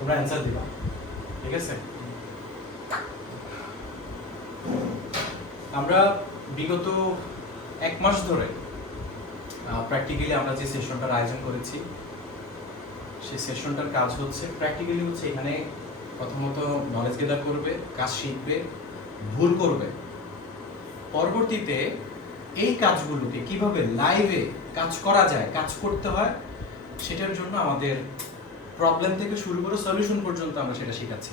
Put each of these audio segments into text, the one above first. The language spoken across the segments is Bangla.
তোমরা অ্যান্সার দিবা, ঠিক আছে? আমরা বিগত 1 মাস ধরে প্র্যাকটিক্যালি আমরা যে সেশনটার আয়োজন করেছি, সেই সেশনটার কাজ হচ্ছে প্র্যাকটিক্যালি হচ্ছে এখানে প্রথমত নলেজ গেদার করবে, কাজ শিখবে, ভুল করবে, পরবর্তীতে এই কাজগুলোকে কিভাবে লাইভে কাজ করা যায়, কাজ করতে হয়, সেটার জন্য আমাদের প্রবলেম থেকে শুরু করে সলিউশন পর্যন্ত আমরা সেটা শেখাচ্ছি।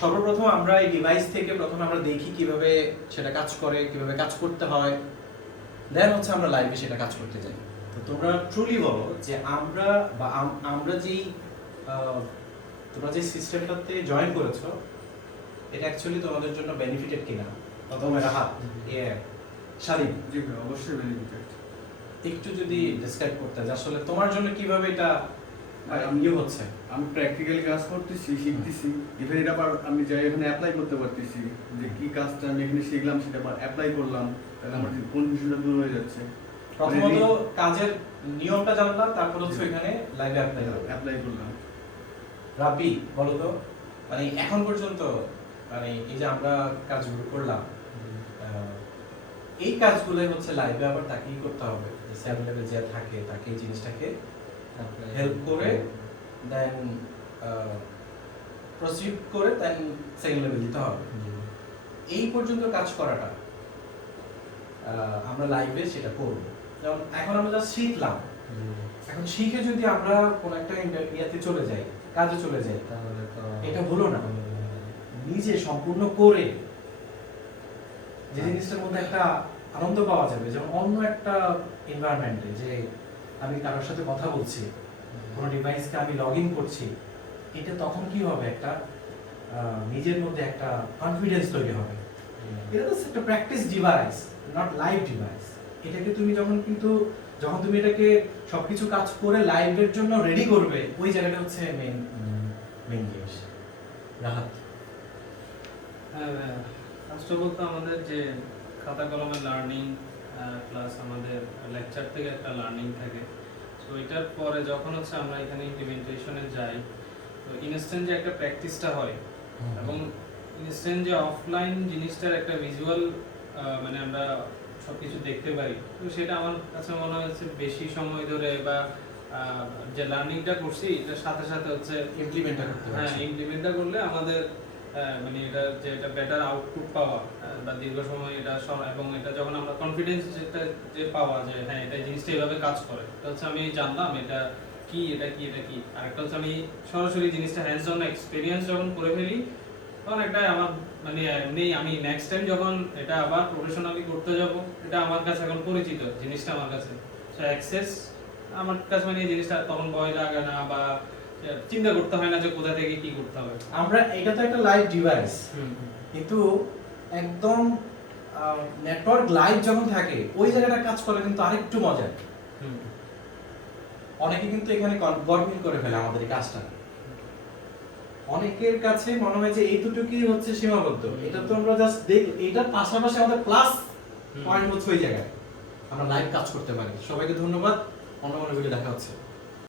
সর্বপ্রথম আমরা এই ডিভাইস থেকে প্রথমে আমরা দেখি কিভাবে সেটা কাজ করে, কিভাবে কাজ করতে হয়, দেন হচ্ছে আমরা লাইভে সেটা কাজ করতে যাই। তো তোমরা ট্রুলি বলো যে আমরা যেই তোমরা যে সিস্টেমটাতে জয়েন করেছো এটা অ্যাকচুয়ালি তোমাদের জন্য বেনিফিটেড কিনা? প্রথমে রাহাত, স্বাধীন। জি ভাই, অবশ্যই বেনিফিটেড। একটু যদি ডেসক্রাইব করতে যে আসলে তোমার জন্য কিভাবে এটা ইয়ে হচ্ছে। আমি প্র্যাকটিক্যালি কাজ করতেছি, শিখতেছি, ইভেন এটা আবার আমি যাই এখানে অ্যাপ্লাই করতে পারতেছি, যে কি কাজটা আমি এখানে শিখলাম সেটা আবার অ্যাপ্লাই করলাম, তাহলে আমার কনফিউশনটা দূর হয়ে যাচ্ছে। প্রথমত কাজের নিয়মটা জানলাম, তারপর হচ্ছে এখানে লাইভে অ্যাপ্লাই করলাম। রাব্বি বলো তো, মানে এখন পর্যন্ত মানে এই যে আমরা কাজগুলো করলাম, এই কাজগুলো হচ্ছে লাইভে আবার তাকেই করতে হবে, যে সেভেন লেভেল যে থাকে তাকে এই জিনিসটাকে হেল্প করে দেন প্রসিড করে দেন সেকেন্ড লেভেল দিতে হবে। এই পর্যন্ত কাজ করাটা আমরা লাইভে সেটা করব। যেমন এখন আমরা যা শিখলাম, এখন শিখে যদি আমরা কোন একটা ইন্টারভিউতে চলে যাই, কাজে চলে যাই, তাহলে তো এটা হলো না। নিজে সম্পূর্ণ করে যে জিনিসটার মধ্যে একটা আনন্দ পাওয়া যাবে, যেমন অন্য একটা এনভায়রনমেন্টে যে আমি কারোর সাথে কথা বলছি, কোনো ডিভাইসকে আমি লগ ইন করছি, এটা তখন কি হবে, একটা নিজের মধ্যে একটা কনফিডেন্স তৈরি হবে। এটা তো একটা practice device, not live device. এটাকে তুমি যখন তুমি এটাকে সবকিছু কাজ করে লাইভের জন্য রেডি করবে, ওই জায়গাটা হচ্ছে মেইন জিনিস। রাহাত। হ্যাঁ, ফার্স্ট অফ অল তো আমাদের যে খাতা কলমের লার্নিং প্লাস আমাদের লেকচার থেকে একটা লার্নিং থাকে। তো এটার পরে যখন হচ্ছে আমরা এখানে ইমপ্লিমেন্টেশনে যাই, তো ইনস্ট্যান্ট যে একটা প্র্যাকটিসটা হয় এবং ইনস্ট্যান্ট যে অফলাইন জিনিসটার একটা ভিজুয়াল মানে আমরা সবকিছু দেখতে পারি, তো সেটা আমার কাছে মনে হচ্ছে বেশি সময় ধরে বা যে লার্নিংটা করছি এটার সাথে সাথে হচ্ছে ইমপ্লিমেন্টটা করলে আমাদের মানে এটা বেটার আউটপুট পাওয়া বা দীর্ঘ সময় এটা এবং এটা যখন আমরা কনফিডেন্স যে পাওয়া যে হ্যাঁ এটা জিনিসটা এভাবে কাজ করে, এটা হচ্ছে আমি জানলাম এটা কি আরেকটা হচ্ছে আমি সরাসরি জিনিসটা হ্যান্ডস অন এক্সপেরিয়েন্স যখন করে ফেলি, তখন একটা আমার মানে এমনি আমি নেক্সট টাইম যখন এটা আবার প্রফেশনালি করতে যাব, এটা আমার কাছে এখন পরিচিত জিনিসটা আমার কাছে। সো অ্যাক্সেস আমার কাছে মানে এই জিনিসটা তখন ভয় লাগে না বা চিন্তা করতে হয় না যে কোথা থেকে কি করতে হবে। আমরা এটা তো একটা লাইভ ডিভাইস, কিন্তু একদম নেটওয়ার্ক লাইভ যখন থাকে ওই জায়গাটা কাজ করে কিন্তু আরেকটু মজা। অনেকে কিন্তু এখানে গড়মিল করে ফেলে আমাদের এই কাজটা। অনেকের কাছে মনে হয় যে এই দুটোই হচ্ছে সীমাবদ্ধ, এটা তো আমরা জাস্ট এটার পাশাপাশি আমাদের প্লাস পয়েন্ট হচ্ছে ওই জায়গায় আমরা লাইভ কাজ করতে পারি। সবাইকে ধন্যবাদ, অন্য কোনো ভিডিও দেখা হচ্ছে।